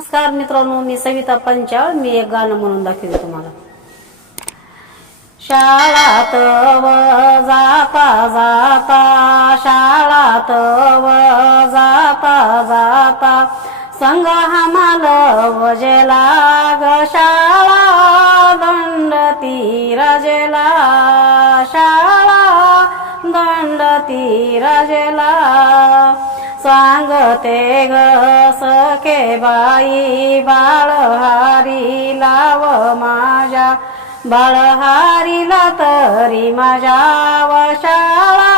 नमस्कार मित्रांनो, मी सविता पंचाळ. मी एक गाणं म्हणून दाखवते तुम्हाला. शाळात व जाता जाता, शाळात व जाता जाता, संग हमाल वजेला ग शाळा दंडती रजेला, शाळा दंडती रजेला. सांगते ग सखे बाई बाळहारी लाव माझ्या, बाळहारीला तरी माझ्या व शाळा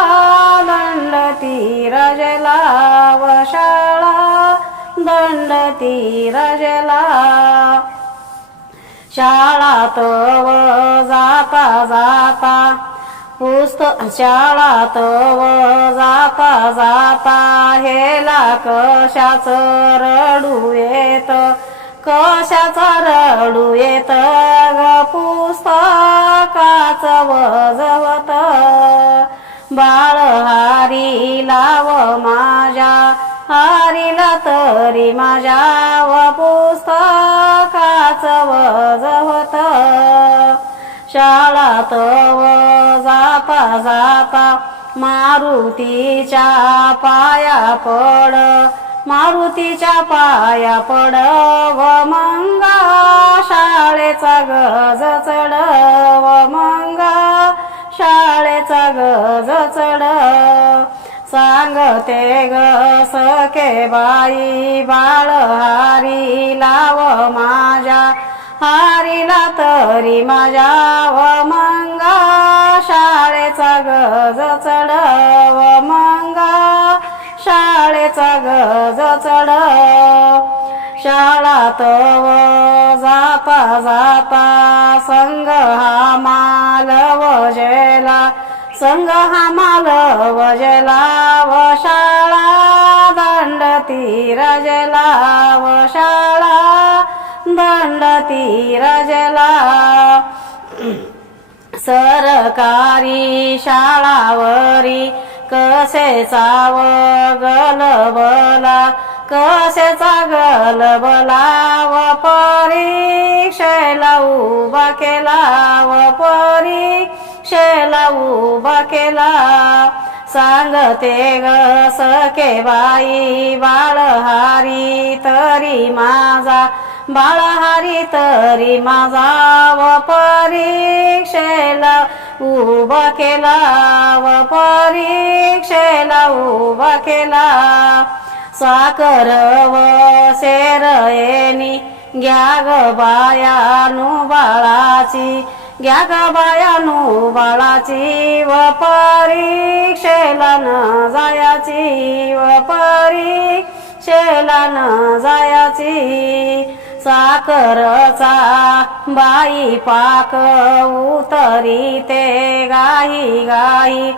दंडती रजेला, व शाळा दंडती रजेला. शाळात व जाता जाता, शाळात व जाता जाता, हेला कशाच रडू येत, कशाच रडू येत ग पुस्तकाच वजवत. बाळहारी लाव माझ्या, हारीला तरी माझ्या व पुस्तकाच वजवत. शाळात व जाता जाता, मारुतीच्या पाया पड, मारुतीच्या पाया पड व मंगा शाळेचा गज चढ, व मंगा शाळेचा गज चढ. सांगते ग सखे बाई बाळहारी लाव माझ्या, हारीला तरी माझ्या व मंगा शाळेचा गज चढ, व मंगा शाळेचा गज चढ. शाळात व जाता जाता, संग हमाल वजेला, संग हमाल वजेला, व शाळा दंडती रजेला, व शाळा दंडती रजेला. सरकारी शाळावरी कसेचा व गलबला, कसेचा गलबला, व परीक्षेला उभा केला, व परीक्षेला उभा केला. सांगते ग सखे बाई बाळहारी तरी माझा, बाळहारी तरी माझा व परीक्षेला उभा केला, व परीक्षेला उभा केला. साखर व शेर येणी घ्या ग बायानु बाळाची, घ्या ग बायानु बाळाची, व परीक्षेला न जायाची, व परीक्षेला न जायाची. साखरचा बाई पाक उतरीते गाही गाही,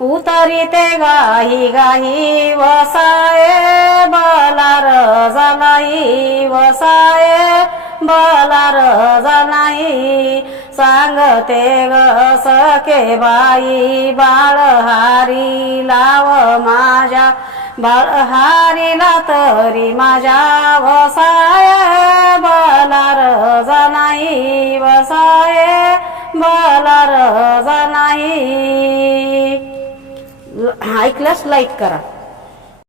उतरीते गाही गाही, व साहेबाला रजा नाही, व साहेबाला रजा नाही. सांगते ग सखे बाई बाळहारी लाव माझ्या, बाळहारीला तरी माझ्या व साहेबाला रजा नाही, व साहेबाला रजा नाही. ऐकल्यास लाईक करा.